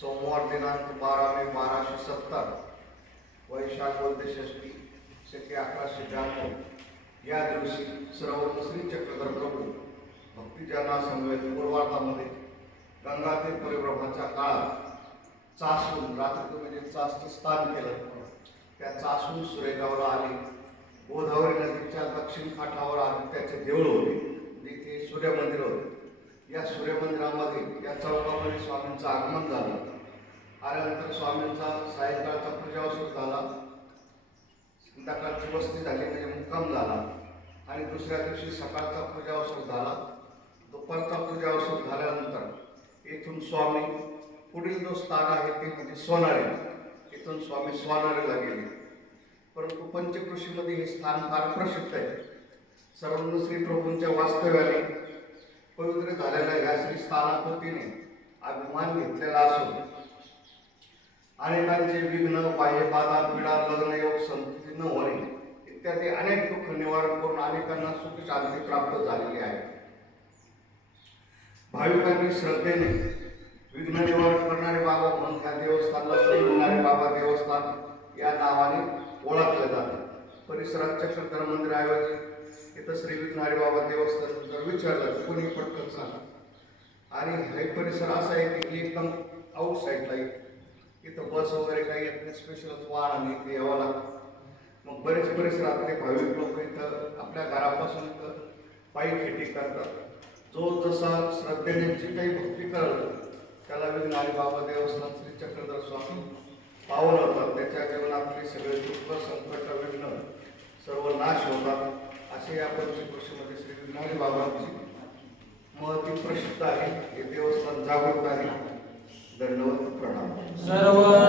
सोमवार दिनांक बारा मे बाराशे सत्तर, वैशाख वद्य षष्टी शके अकराशे ब्याण्णव या दिवशी सर्व श्री चक्रधर प्रभू भक्तिजना समवेत पूर्वार्थामध्ये गंगातीर परिभ्रमाच्या काळात चासून रात्री म्हणजे चासचं स्थान केलं. त्या चासून सुरेगावला आले. गोदावरी नदीच्या दक्षिण काठावर आले. त्याचे देऊळ होते. आणि ते सूर्यमंदिर होते. या सूर्यमंदिरामध्ये या चौकामध्ये स्वामींचं आगमन झालं. आल्यानंतर स्वामींचा सायंकाळचा पूजावसूल झाला. संध्याकाळची वस्ती झाली म्हणजे मुक्काम झाला. आणि दुसऱ्या दिवशी सकाळचा पूजावसूल झाला. दुपारचा पूजावसूल झाल्यानंतर येथून स्वामी पुढील जो स्थान आहे ते म्हणजे सोनाळे. इथून स्वामी सोनाळेला गेले. परंतु पंचकृषीमध्ये हे स्थान फार प्रसिद्ध आहे. सर्वांना श्री प्रभूंच्या वास्तव्याने पवित्र झालेल्या या श्री स्थानापतीने अभिमान घेतलेला असून अनेकांचे विघ्न बाह्य बाधा पीडा लग्न संतती न होणे इत्यादी अनेक दुःख निवारण करून अनेकांना सुख शांती प्राप्त झालेली आहे. भाविकांनी श्रद्धेने विघ्न निवारण करणारे बाबा म्हणून त्या देवस्थानला श्री बाबा देवस्थान या नावाने ओळखलं जाते. परिसरात चक्रधर मंदिराऐवजी इथं श्री विघ्नारे बाबा देवस्थान जर विचारलं कोणी पटकन सांगा? आणि हे परिसर असा आहे की एकदम आउट साईडला इथं बस वगैरे काही येत नाही स्पेशल वाहन आणि इथे यावं लागतं. मग बरेच परिसरातले भाविक लोक इथं आपल्या घरापासून इथं पायी खेती करतात. जो जसा श्रद्धेने जी काही भक्ती करत त्याला विघ्नारी बाबा देवस्थान श्री चक्रधर स्वामी पावन होतात त्याच्या जीवनातले सगळे दुःख संकट विघ्न सर्व नाश होतात. असे या पंचकृषीमध्ये श्री विघ्नारी बाबांची महती प्रसिद्ध आहे. हे देवस्थान जागृत आहे. धन्यवाद. प्रणाम. सर्व